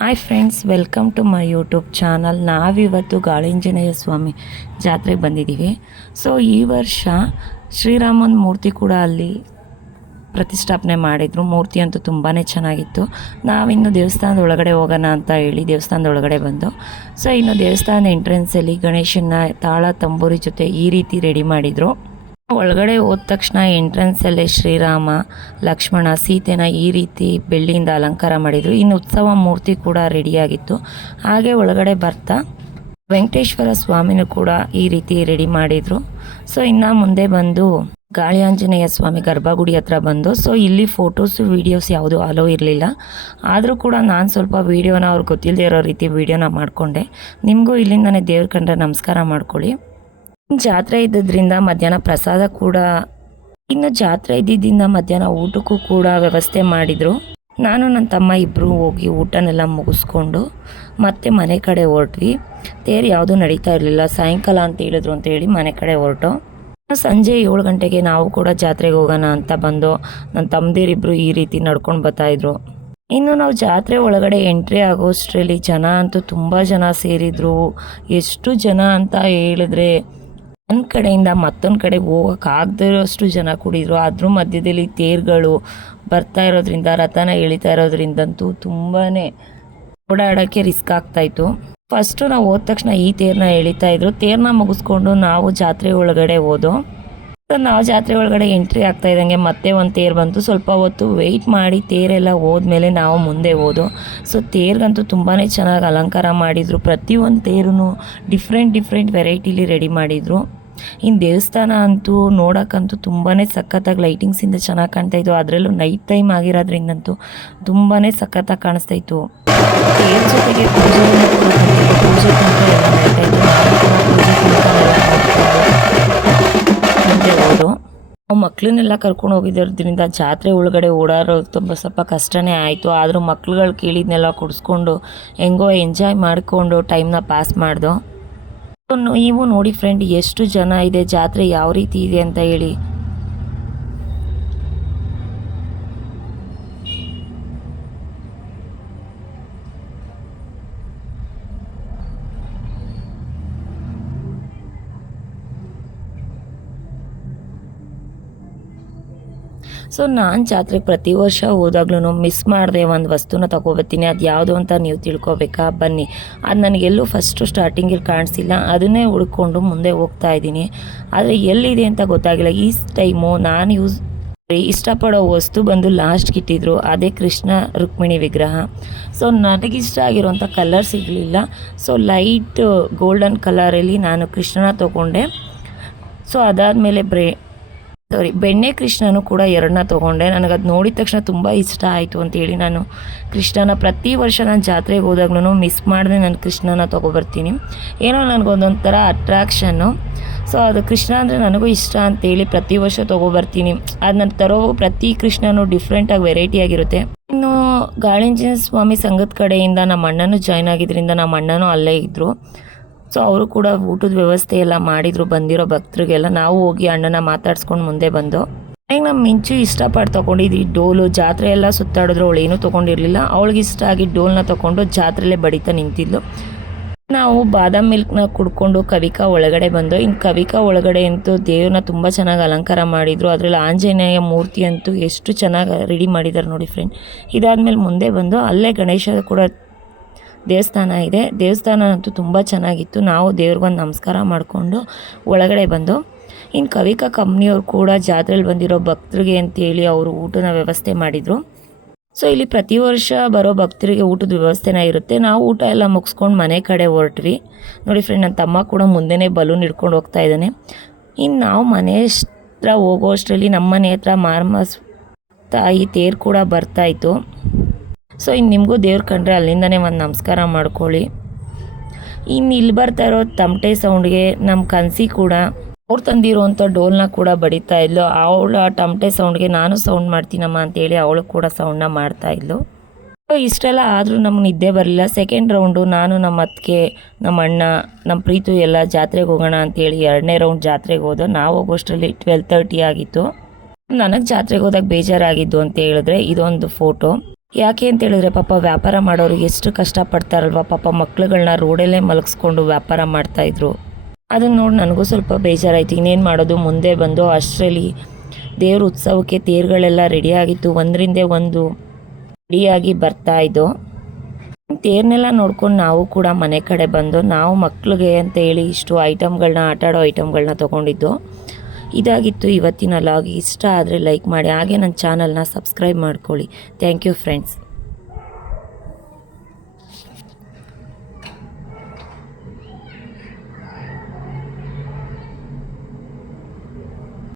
Hi friends, welcome to my YouTube channel. ನಾವಿವತ್ತು ಗಾಳಿಂಜನೇಯ ಸ್ವಾಮಿ ಜಾತ್ರೆಗೆ ಬಂದಿದ್ದೀವಿ. ಸೊ ಈ ವರ್ಷ ಶ್ರೀರಾಮನ ಮೂರ್ತಿ ಕೂಡ ಅಲ್ಲಿ ಪ್ರತಿಷ್ಠಾಪನೆ ಮಾಡಿದರು. ಮೂರ್ತಿ ಅಂತೂ ತುಂಬಾ ಚೆನ್ನಾಗಿತ್ತು. ನಾವಿನ್ನು ದೇವಸ್ಥಾನದ ಒಳಗಡೆ ಹೋಗೋಣ ಅಂತ ಹೇಳಿ ದೇವಸ್ಥಾನದ ಒಳಗಡೆ ಬಂದು, ಸೊ ಇನ್ನು ದೇವಸ್ಥಾನದ ಎಂಟ್ರೆನ್ಸಲ್ಲಿ ಗಣೇಶನ ತಾಳ ತಂಬೂರಿ ಜೊತೆ ಈ ರೀತಿ ರೆಡಿ ಮಾಡಿದರು. ಒಳಗಡೆ ಹೋದ ತಕ್ಷಣ ಎಂಟ್ರೆನ್ಸಲ್ಲೇ ಶ್ರೀರಾಮ, ಲಕ್ಷ್ಮಣ, ಸೀತೆನ ಈ ರೀತಿ ಬೆಳ್ಳಿಯಿಂದ ಅಲಂಕಾರ ಮಾಡಿದರು. ಇನ್ನು ಉತ್ಸವ ಮೂರ್ತಿ ಕೂಡ ರೆಡಿಯಾಗಿತ್ತು. ಹಾಗೆ ಒಳಗಡೆ ಬರ್ತಾ ವೆಂಕಟೇಶ್ವರ ಸ್ವಾಮಿನೂ ಕೂಡ ಈ ರೀತಿ ರೆಡಿ ಮಾಡಿದರು. ಸೊ ಇನ್ನು ಮುಂದೆ ಬಂದು ಗಾಳಿ ಆಂಜನೇಯ ಸ್ವಾಮಿ ಗರ್ಭಗುಡಿ ಹತ್ರ ಬಂದು, ಸೊ ಇಲ್ಲಿ ಫೋಟೋಸು ವೀಡಿಯೋಸ್ ಯಾವುದೂ ಅಲೋ ಇರಲಿಲ್ಲ. ಆದರೂ ಕೂಡ ನಾನು ಸ್ವಲ್ಪ ವೀಡಿಯೋನ ಅವ್ರಿಗೆ ಗೊತ್ತಿಲ್ಲದೆ ಇರೋ ರೀತಿ ವೀಡಿಯೋನ ಮಾಡಿಕೊಂಡೆ. ನಿಮಗೂ ಇಲ್ಲಿಂದನೇ ದೇವ್ರ ಕಂಡ್ರೆ ನಮಸ್ಕಾರ ಮಾಡ್ಕೊಳ್ಳಿ. ಜಾತ್ರೆ ಇದ್ದಿದ್ದರಿಂದ ಮಧ್ಯಾಹ್ನ ಪ್ರಸಾದ ಕೂಡ, ಇನ್ನು ಜಾತ್ರೆ ಇದ್ದಿದ್ದರಿಂದ ಮಧ್ಯಾಹ್ನ ಊಟಕ್ಕೂ ಕೂಡ ವ್ಯವಸ್ಥೆ ಮಾಡಿದರು. ನಾನು ನನ್ನ ತಮ್ಮ ಇಬ್ಬರು ಹೋಗಿ ಊಟನೆಲ್ಲ ಮುಗಿಸ್ಕೊಂಡು ಮತ್ತೆ ಮನೆ ಕಡೆ ಹೊರಟ್ವಿ. ತೇರು ಯಾವುದೂ ನಡೀತಾ ಇರಲಿಲ್ಲ. ಸಾಯಂಕಾಲ ಅಂತ ಹೇಳಿದ್ರು ಅಂತ ಹೇಳಿ ಮನೆ ಕಡೆ ಹೊರಟು ಸಂಜೆ 7 ಗಂಟೆಗೆ ನಾವು ಕೂಡ ಜಾತ್ರೆಗೆ ಹೋಗೋಣ ಅಂತ ಬಂದು ನನ್ನ ತಮ್ಮದಿರಿಬ್ಬರು ಈ ರೀತಿ ನಡ್ಕೊಂಡು ಬರ್ತಾಯಿದ್ರು. ಇನ್ನು ನಾವು ಜಾತ್ರೆ ಒಳಗಡೆ ಎಂಟ್ರಿ ಆಗೋಷ್ಟರಲ್ಲಿ ಜನ ಅಂತೂ ತುಂಬ ಜನ ಸೇರಿದರು. ಎಷ್ಟು ಜನ ಅಂತ ಹೇಳಿದ್ರೆ ಒಂದು ಕಡೆಯಿಂದ ಮತ್ತೊಂದು ಕಡೆಗೆ ಹೋಗೋಕ್ಕಾಗದಿರೋಷ್ಟು ಜನ ಕೂಡಿದ್ರು. ಅದ್ರ ಮಧ್ಯದಲ್ಲಿ ತೇರುಗಳು ಬರ್ತಾ ಇರೋದ್ರಿಂದ, ರಥನ ಎಳಿತಾ ಇರೋದ್ರಿಂದಂತೂ ತುಂಬಾ ಓಡಾಡೋಕ್ಕೆ ರಿಸ್ಕ್ ಆಗ್ತಾಯಿತ್ತು. ಫಸ್ಟು ನಾವು ಹೋದ ತಕ್ಷಣ ಈ ತೇರನ್ನ ಎಳಿತಾ ಇದ್ರು. ತೇರನ್ನ ಮುಗಿಸ್ಕೊಂಡು ನಾವು ಜಾತ್ರೆ ಒಳಗಡೆ ಹೋದೋ. ನಾವು ಜಾತ್ರೆ ಒಳಗಡೆ ಎಂಟ್ರಿ ಆಗ್ತಾ ಇದ್ದಂಗೆ ಮತ್ತೆ ಒಂದು ತೇರು ಬಂತು. ಸ್ವಲ್ಪ ಹೊತ್ತು ವೆಯ್ಟ್ ಮಾಡಿ ತೇರೆಲ್ಲ ಹೋದ್ಮೇಲೆ ನಾವು ಮುಂದೆ ಹೋದೋ. ಸೊ ತೇರ್ಗಂತೂ ತುಂಬಾ ಚೆನ್ನಾಗಿ ಅಲಂಕಾರ ಮಾಡಿದರು. ಪ್ರತಿಯೊಂದು ತೇರೂ ಡಿಫ್ರೆಂಟ್ ವೆರೈಟಿಲಿ ರೆಡಿ ಮಾಡಿದರು. ಇನ್ನು ದೇವಸ್ಥಾನ ಅಂತೂ ನೋಡೋಕ್ಕಂತೂ ತುಂಬಾ ಸಖತ್ತಾಗಿ ಲೈಟಿಂಗ್ಸಿಂದ ಚೆನ್ನಾಗಿ ಕಾಣ್ತಾಯಿತ್ತು. ಅದರಲ್ಲೂ ನೈಟ್ ಟೈಮ್ ಆಗಿರೋದ್ರಿಂದಂತೂ ತುಂಬಾ ಸಖತ್ತಾಗಿ ಕಾಣಿಸ್ತಾಯಿತ್ತು. ತೇರ್ ಜೊತೆಗೆ ಪೂಜೆ ಕುಂಟ ಎಲ್ಲ ನಡೀತಾಯಿತ್ತು. ಮುಂದೆ ಹೋದು ನಾವು ಮಕ್ಕಳನ್ನೆಲ್ಲ ಕರ್ಕೊಂಡು ಹೋಗಿದ್ದರಿಂದ ಜಾತ್ರೆ ಒಳಗಡೆ ಓಡಾಡೋದು ತುಂಬ ಸ್ವಲ್ಪ ಕಷ್ಟನೇ ಆಯಿತು. ಆದರೂ ಮಕ್ಳುಗಳು ಕೇಳಿದ್ನೆಲ್ಲ ಕೊಡಿಸ್ಕೊಂಡು ಹೆಂಗೋ ಎಂಜಾಯ್ ಮಾಡಿಕೊಂಡು ಟೈಮ್ನ ಪಾಸ್ ಮಾಡ್ದೋ. ನೀವು ನೋಡಿ ಫ್ರೆಂಡ್, ಎಷ್ಟು ಜನ ಇದೆ, ಜಾತ್ರೆ ಯಾವ ರೀತಿ ಇದೆ ಅಂತ ಹೇಳಿ. ಸೊ ನಾನು ಜಾತ್ರೆಗೆ ಪ್ರತಿ ವರ್ಷ ಹೋದಾಗ್ಲೂ ಮಿಸ್ ಮಾಡಿದೆ ಒಂದು ವಸ್ತುನ ತೊಗೊಬರ್ತೀನಿ. ಅದು ಯಾವುದು ಅಂತ ನೀವು ತಿಳ್ಕೊಬೇಕಾ? ಬನ್ನಿ. ಅದು ನನಗೆಲ್ಲೂ ಫಸ್ಟು ಸ್ಟಾರ್ಟಿಂಗಲ್ಲಿ ಕಾಣಿಸಿಲ್ಲ. ಅದನ್ನೇ ಹುಡ್ಕೊಂಡು ಮುಂದೆ ಹೋಗ್ತಾ ಇದ್ದೀನಿ. ಆದರೆ ಎಲ್ಲಿದೆ ಅಂತ ಗೊತ್ತಾಗಿಲ್ಲ. ಈ ಟೈಮು ನಾನು ಇಷ್ಟಪಡೋ ವಸ್ತು ಬಂದು ಲಾಸ್ಟ್ಗೆ ಇಟ್ಟಿದ್ರು. ಅದೇ ಕೃಷ್ಣ ರುಕ್ಮಿಣಿ ವಿಗ್ರಹ. ಸೊ ನನಗಿಷ್ಟ ಆಗಿರೋಂಥ ಕಲರ್ ಸಿಗಲಿಲ್ಲ. ಸೊ ಲೈಟ್ ಗೋಲ್ಡನ್ ಕಲರಲ್ಲಿ ನಾನು ಕೃಷ್ಣನ ತೊಗೊಂಡೆ. ಸೊ ಅದಾದಮೇಲೆ ಬೆಣ್ಣೆ ಕೃಷ್ಣನೂ ಕೂಡ 2ನ್ನ ತೊಗೊಂಡೆ. ನನಗದು ನೋಡಿದ ತಕ್ಷಣ ತುಂಬ ಇಷ್ಟ ಆಯಿತು ಅಂತೇಳಿ ನಾನು ಕೃಷ್ಣನ ಪ್ರತಿ ವರ್ಷ ನಾನು ಜಾತ್ರೆಗೆ ಹೋದಾಗ್ಲೂ ಮಿಸ್ ಮಾಡಿದೆ ನಾನು ಕೃಷ್ಣನ ತೊಗೊಬರ್ತೀನಿ. ಏನೋ ನನಗೊಂದೊಂಥರ ಅಟ್ರಾಕ್ಷನ್ನು. ಸೊ ಅದು ಕೃಷ್ಣ ಅಂದರೆ ನನಗೂ ಇಷ್ಟ ಅಂತೇಳಿ ಪ್ರತಿ ವರ್ಷ ತೊಗೊಬರ್ತೀನಿ. ಅದು ನಾನು ತರೋ ಪ್ರತಿ ಕೃಷ್ಣನೂ ಡಿಫ್ರೆಂಟಾಗಿ ವೆರೈಟಿಯಾಗಿರುತ್ತೆ. ಇನ್ನು ಗಾಳಿಂಜನೇಯ ಸ್ವಾಮಿ ಸಂಘದ ಕಡೆಯಿಂದ ನಮ್ಮ ಅಣ್ಣನೂ ಜಾಯ್ನ್ ಆಗಿದ್ದರಿಂದ ನಮ್ಮ ಅಣ್ಣನೂ ಅಲ್ಲೇ ಇದ್ದರು. ಸೊ ಅವರು ಕೂಡ ಊಟದ ವ್ಯವಸ್ಥೆ ಎಲ್ಲ ಮಾಡಿದರು ಬಂದಿರೋ ಭಕ್ತರಿಗೆಲ್ಲ. ನಾವು ಹೋಗಿ ಅಣ್ಣನ ಮಾತಾಡ್ಸ್ಕೊಂಡು ಮುಂದೆ ಬಂದು, ಈಗ ನಮ್ಮ ಮಿಂಚು ಇಷ್ಟಪಟ್ಟು ತೊಗೊಂಡಿದ್ವಿ ಡೋಲು. ಜಾತ್ರೆ ಎಲ್ಲ ಸುತ್ತಾಡಿದ್ರು, ಅವಳು ಏನೂ ತೊಗೊಂಡಿರಲಿಲ್ಲ. ಅವಳಿಗೆ ಇಷ್ಟ ಆಗಿ ಡೋಲ್ನ ತೊಗೊಂಡು ಜಾತ್ರೆಯಲ್ಲೇ ಬಡಿತಾ ನಿಂತಿದ್ಲು. ನಾವು ಬಾದಾಮ್ ಮಿಲ್ಕ್ನ ಕುಡ್ಕೊಂಡು ಕವಿಕಾ ಒಳಗಡೆ ಬಂದು, ಇನ್ನು ಕವಿಕಾ ಒಳಗಡೆ ಅಂತೂ ದೇವ್ರನ್ನ ತುಂಬ ಚೆನ್ನಾಗಿ ಅಲಂಕಾರ ಮಾಡಿದರು. ಅದರಲ್ಲಿ ಆಂಜನೇಯ ಮೂರ್ತಿ ಅಂತೂ ಎಷ್ಟು ಚೆನ್ನಾಗಿ ರೆಡಿ ಮಾಡಿದ್ದಾರೆ ನೋಡಿ ಫ್ರೆಂಡ್. ಇದಾದಮೇಲೆ ಮುಂದೆ ಬಂದು ಅಲ್ಲೇ ಗಣೇಶ ಕೂಡ ದೇವಸ್ಥಾನ ಇದೆ. ದೇವಸ್ಥಾನ ಅಂತೂ ತುಂಬ ಚೆನ್ನಾಗಿತ್ತು. ನಾವು ದೇವ್ರಿಗೊಂದು ನಮಸ್ಕಾರ ಮಾಡಿಕೊಂಡು ಒಳಗಡೆ ಬಂದು, ಇನ್ನು ಕವಿಕಾ ಕಂಪ್ನಿಯವ್ರು ಕೂಡ ಜಾತ್ರೆಯಲ್ಲಿ ಬಂದಿರೋ ಭಕ್ತರಿಗೆ ಅಂತೇಳಿ ಅವರು ಊಟದ ವ್ಯವಸ್ಥೆ ಮಾಡಿದರು. ಸೊ ಇಲ್ಲಿ ಪ್ರತಿ ವರ್ಷ ಬರೋ ಭಕ್ತರಿಗೆ ಊಟದ ವ್ಯವಸ್ಥೆನ ಇರುತ್ತೆ. ನಾವು ಊಟ ಎಲ್ಲ ಮುಗಿಸ್ಕೊಂಡು ಮನೆ ಕಡೆ ಹೊರಟ್ವಿ ನೋಡಿ ಫ್ರೆಂಡ್. ನನ್ನ ತಮ್ಮ ಕೂಡ ಮುಂದೆನೇ ಬಲೂನ್ ಹಿಡ್ಕೊಂಡು ಹೋಗ್ತಾ ಇದ್ದಾನೆ. ಇನ್ನು ನಾವು ಮನೆ ಹತ್ರ ಹೋಗೋ ಅಷ್ಟರಲ್ಲಿ ನಮ್ಮ ಮನೆ ಹತ್ರ ಮಾರಮ್ಮ ತಾಯಿ ತೇರು ಕೂಡ ಬರ್ತಾಯಿತ್ತು. ಸೊ ಇನ್ನು ನಿಮಗೂ ದೇವ್ರ ಕಂಡ್ರೆ ಅಲ್ಲಿಂದನೇ ಒಂದು ನಮಸ್ಕಾರ ಮಾಡ್ಕೊಳ್ಳಿ. ಇನ್ನು ಇಲ್ಲಿ ಬರ್ತಾ ಇರೋ ತಮಟೆ ಸೌಂಡ್ಗೆ ನಮ್ಮ ಕನಸಿ ಕೂಡ ಅವ್ರು ತಂದಿರೋವಂಥ ಡೋಲ್ನ ಕೂಡ ಬಡಿತಾ ಇದ್ಲು. ಅವಳು ಆ ತಮಟೆ ಸೌಂಡ್ಗೆ ನಾನು ಸೌಂಡ್ ಮಾಡ್ತೀನಮ್ಮ ಅಂತೇಳಿ ಅವಳು ಕೂಡ ಸೌಂಡನ್ನ ಮಾಡ್ತಾಯಿದ್ಲು. ಸೊ ಇಷ್ಟೆಲ್ಲ ಆದರೂ ನಮ್ಗೆ ನಿದ್ದೆ ಬರಲಿಲ್ಲ. ಸೆಕೆಂಡ್ ರೌಂಡು ನಾನು ನಮ್ಮ ಅತ್ತಿಗೆ, ನಮ್ಮ ಅಣ್ಣ, ನಮ್ಮ ಪ್ರೀತು ಎಲ್ಲ ಜಾತ್ರೆಗೆ ಹೋಗೋಣ ಅಂತೇಳಿ 2ನೇ ರೌಂಡ್ ಜಾತ್ರೆಗೆ ಹೋದೋ. ನಾವು ಹೋಗೋಷ್ಟರಲ್ಲಿ 12:30 ಆಗಿತ್ತು. ನನಗೆ ಜಾತ್ರೆಗೆ ಹೋದಾಗ ಬೇಜಾರಾಗಿದ್ದು ಅಂತ ಹೇಳಿದ್ರೆ ಇದೊಂದು ಫೋಟೋ. ಯಾಕೆ ಅಂತ ಹೇಳಿದ್ರೆ ಪಾಪ ವ್ಯಾಪಾರ ಮಾಡೋರು ಎಷ್ಟು ಕಷ್ಟಪಡ್ತಾರಲ್ವ, ಪಾಪ ಮಕ್ಳುಗಳನ್ನ ರೋಡಲ್ಲೇ ಮಲಗಿಸ್ಕೊಂಡು ವ್ಯಾಪಾರ ಮಾಡ್ತಾಯಿದ್ರು. ಅದನ್ನು ನೋಡಿ ನನಗೂ ಸ್ವಲ್ಪ ಬೇಜಾರಾಯಿತು. ಇನ್ನೇನು ಮಾಡೋದು, ಮುಂದೆ ಬಂದು ಅಷ್ಟರಲ್ಲಿ ದೇವ್ರ ಉತ್ಸವಕ್ಕೆ ತೇರುಗಳೆಲ್ಲ ರೆಡಿಯಾಗಿತ್ತು, ಒಂದರಿಂದ ಒಂದು ರೆಡಿಯಾಗಿ ಬರ್ತಾಯಿದ್ದು. ತೇರನ್ನೆಲ್ಲ ನೋಡ್ಕೊಂಡು ನಾವು ಕೂಡ ಮನೆ ಕಡೆ ಬಂದು ನಾವು ಮಕ್ಳಿಗೆ ಅಂತ ಹೇಳಿ ಇಷ್ಟು ಐಟಮ್ಗಳನ್ನ, ಆಟಾಡೋ ಐಟಮ್ಗಳನ್ನ ತೊಗೊಂಡಿದ್ದು. ಇದಾಗಿತ್ತು ಇವತ್ತಿನ ಲಾಗ್. ಇಷ್ಟ ಆದರೆ ಲೈಕ್ ಮಾಡಿ, ಹಾಗೆ ನನ್ನ ಚಾನಲ್ನ ಸಬ್ಸ್ಕ್ರೈಬ್ ಮಾಡ್ಕೊಳ್ಳಿ. Thank you friends.